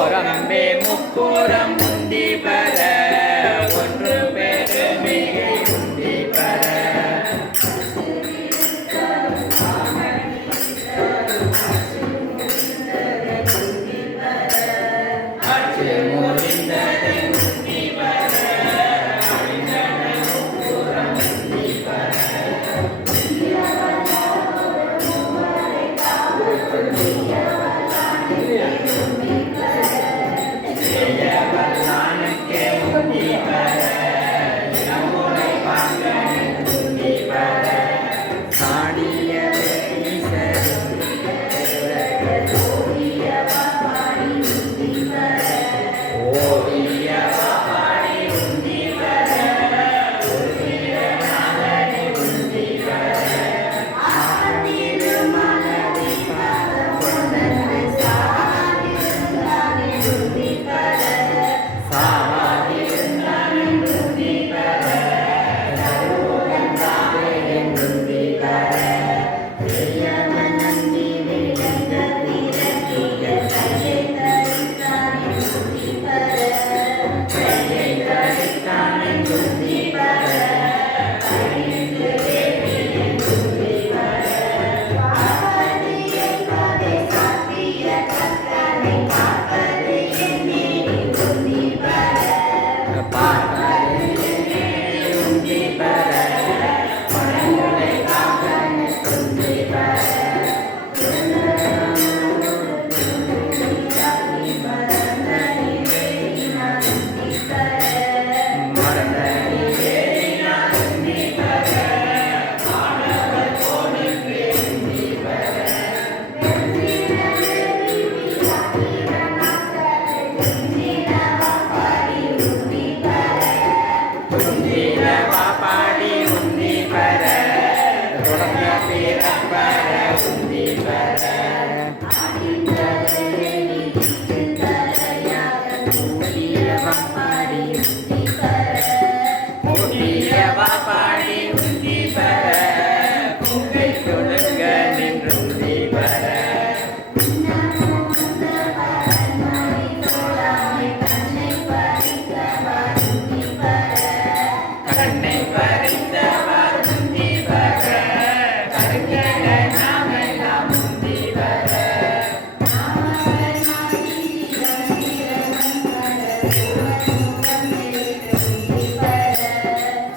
ஓரம்பே முப்புறம் உந்தி பெற ஒன்று பெருமிகை உந்தி பெற அச்சு முடிந்தது உந்தி பெற அழிந்தன முப்புறம் உந்தி பெற வல்லானுக்கே உந்தி பெற இளமுலை பாங்கன் உந்தி பெற சாடிய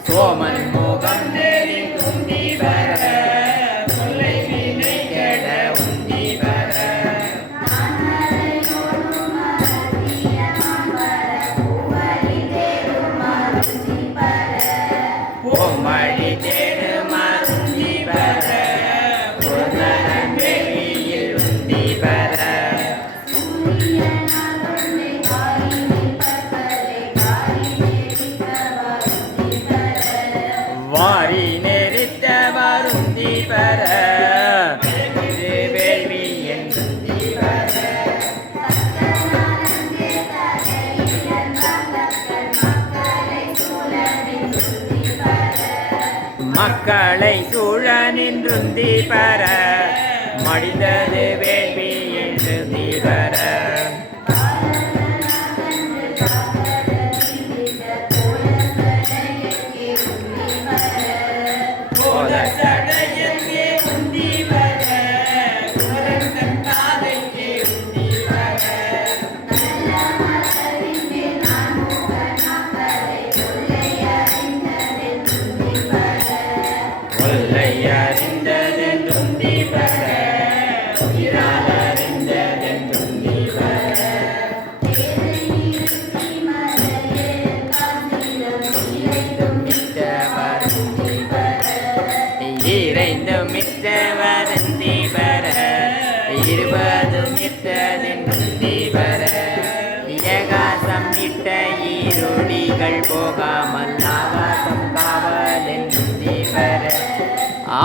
சோமன் மோகம் நேரி உந்தி பெற முல்லை வினை கெட உந்தி பெற பூமழி தேடு மருந்தி பெற பொருந்தன் வெளியில் உந்தி பெற வாரி நெறித்த வருந்தி பெற வேள்வி என்றுந்தி பெற மக்களை சூழ நின்றுந்தி பெற மடிந்தது வேள்வி என்றுந்தி பெற அறிந்ததென்றுந்தி பெற அறிந்ததென்றுந்தி பெற இறைந்தும் மித்த வருந்தி பெற இருபதும் இட்டதென்றுந்தி பெற ஏகாசம் இட்ட ஈருடிகள் போகாமல் ஆகாசம் காவல் என்றுந்தி பெற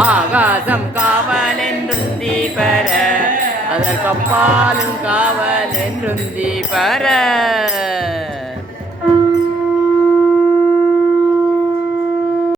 ஆகாசம் காவல் என்றுந்தி பெற அதற்கப்பாலும் காவல் என்றுந்தி பெற